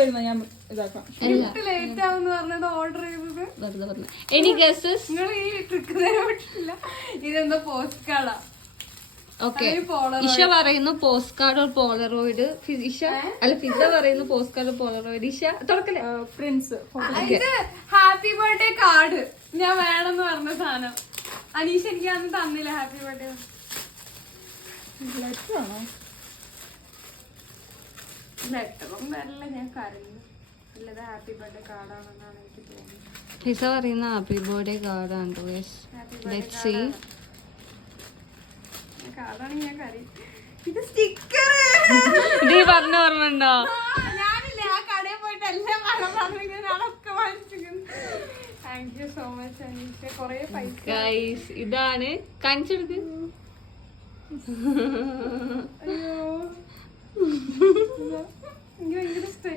വരുന്ന ഞാൻ ഇതാക്കാം. ലേറ്റ് ആവുന്ന പറഞ്ഞത് ഓർഡർ ചെയ്തത് വെറുതെ പറഞ്ഞു. എനി ഗസ്സസ്? നിങ്ങൾ ഈ ട്രിക്ക് തരാൻ പറ്റില്ല. ഇതെന്താ പോസ്റ്റ് കാർഡാ? ഓക്കെ, ഇഷ പറയുന്നു post card or polaroid. Isha അല്ല, ഫിസ പറയുന്നു പോസ്റ്റ് കാർഡ് പോളറോയിഡ്. ഇഷ തുറക്കല്ലേ? പ്രിൻസ് ഇത് ഹാപ്പി ബർത്ത്ഡേ കാർഡ് ഞാൻ വേണമെന്ന് പറഞ്ഞ സാധനം. അനീഷ് എനിക്ക് അന്ന് തന്നില്ല ഹാപ്പി ബർത്ത്ഡേ. ലെറ്റർ ആണോ? ലെറ്ററും വരല്ല, ഞാൻ കരഞ്ഞു. അല്ലത് ഹാപ്പി ബർത്ത്ഡേ കാർഡാണെന്നാണ് എനിക്ക് തോന്നുന്നത്. ഫിസ പറയുന്ന ഹാപ്പി ബർത്ത്ഡേ കാർഡാണ്. Let's see. കാർഡാണെങ്കിൽ ഞാൻ കരയും. ഇത് സ്റ്റിക്കർ. നീ പറഞ്ഞ ഓർമ്മയുണ്ടോ? ഞാനില്ലേ ആ കടയിൽ പോയിട്ട് എല്ലാം അളക്കെ വാങ്ങിച്ചിരിക്കുന്നു. Thank you so much Aneesha. കൊറേ പൈസ. ഗൈസ്, ഇതാണ് കാണിച്ചെടുക്ക്. അയ്യോ എനിക്ക് ഭയങ്കര